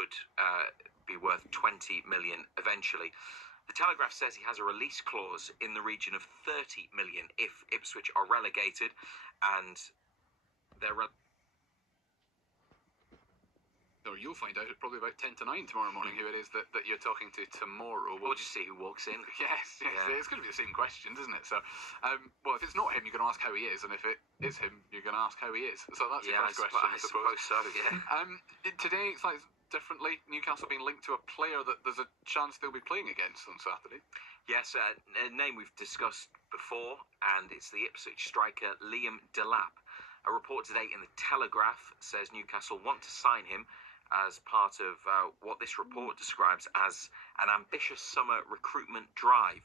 could be worth 20 million eventually. The Telegraph says he has a release clause in the region of 30 million if Ipswich are relegated, and they're So you'll find out at probably about 10 to 9 tomorrow morning who it is that you're talking to tomorrow. We'll just see who walks in. Yes, Yeah. It's going to be the same questions, isn't it? So, well, if it's not him, you're going to ask how he is, and if it is him, you're going to ask how he is. So that's the first question, I suppose. So, yeah. Today, it's like differently. Newcastle being linked to a player that there's a chance they'll be playing against on Saturday. Yes, a name we've discussed before, and it's the Ipswich striker Liam Delap. A report today in the Telegraph says Newcastle want to sign him as part of what this report describes as an ambitious summer recruitment drive.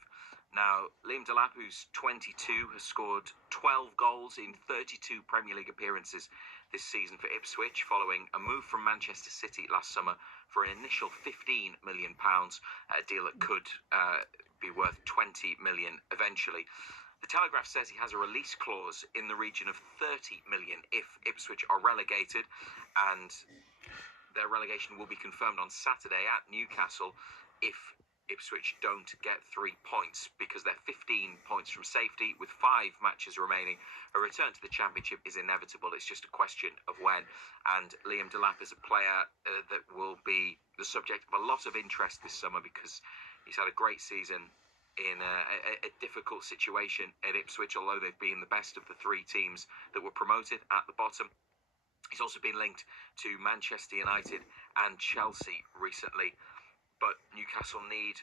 Now, Liam Delap, who's 22, has scored 12 goals in 32 Premier League appearances this season for Ipswich, following a move from Manchester City last summer for an initial £15 million, a deal that could be worth 20 million eventually. The Telegraph says he has a release clause in the region of 30 million if Ipswich are relegated, and their relegation will be confirmed on Saturday at Newcastle if Ipswich don't get 3 points, because they're 15 points from safety with 5 matches remaining. A return to the Championship is inevitable. It's just a question of when. And Liam Delap is a player that will be the subject of a lot of interest this summer, because he's had a great season in a difficult situation at Ipswich, although they've been the best of the 3 teams that were promoted at the bottom. He's also been linked to Manchester United and Chelsea recently, but Newcastle need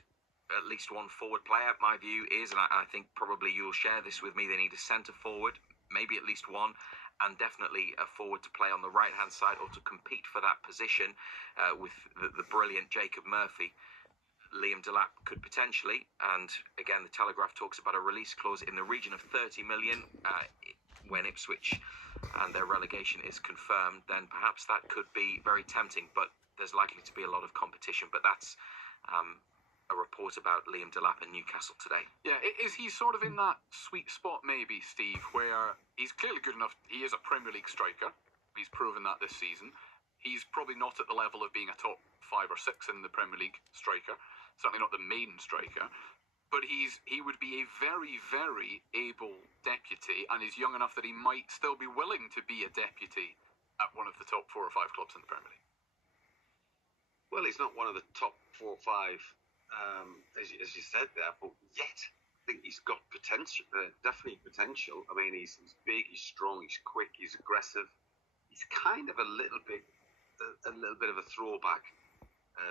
at least one forward player. My view is, and I think probably you'll share this with me, they need a centre forward, maybe at least one, and definitely a forward to play on the right-hand side or to compete for that position with the brilliant Jacob Murphy. Liam Delap could potentially, and again, the Telegraph talks about a release clause in the region of 30 million when Ipswich and their relegation is confirmed. Then perhaps that could be very tempting, but there's likely to be a lot of competition. But that's a report about Liam Delap and Newcastle today. Yeah, is he sort of in that sweet spot maybe, Steve, where he's clearly good enough? He is a Premier League striker. He's proven that this season. He's probably not at the level of being a top 5 or 6 in the Premier League striker, certainly not the main striker, but he would be a very, very able deputy, and is young enough that he might still be willing to be a deputy at one of the top 4 or 5 clubs in the Premier League. Well, he's not one of the top 4 or 5, as you said there, but yet I think he's got potential, definitely potential. I mean, he's big, he's strong, he's quick, he's aggressive. He's kind of a little bit of a throwback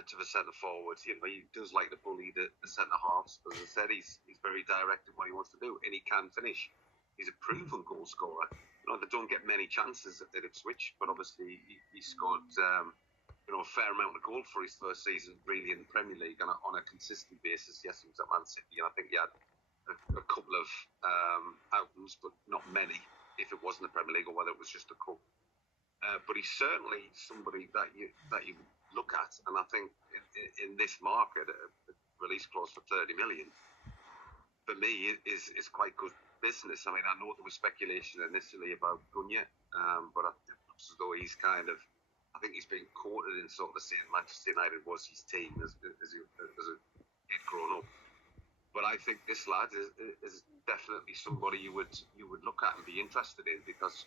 to the centre forwards. You know, he does like to bully the centre halves, but as I said, he's very direct in what he wants to do, and he can finish. He's a proven goal scorer. You know, they don't get many chances at Ipswich, but obviously he scored a fair amount of goal for his first season really in the Premier League on a consistent basis. Yes, he was at Man City, and I think he had a couple of outings, but not many, if it wasn't the Premier League or whether it was just a cup. But he's certainly somebody that you look at, and I think in this market, a release clause for 30 million for me is quite good business. I mean, I know there was speculation initially about Gunja, but it looks as though he's I think he's been quoted in sort of saying Manchester United was his team as a kid growing up. But I think this lad is definitely somebody you would look at and be interested in, because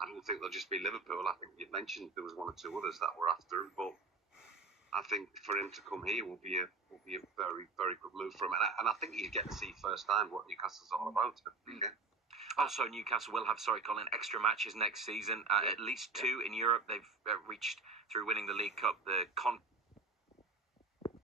I don't think they'll just be Liverpool. I think you mentioned there was 1 or 2 others that were after him, but I think for him to come here will be a very, very good move for him, and I think he'll get to see firsthand what Newcastle's all about. Yeah. Also, Newcastle will have, Colin, extra matches next season. At least 2 in Europe. They've reached, through winning the League Cup, the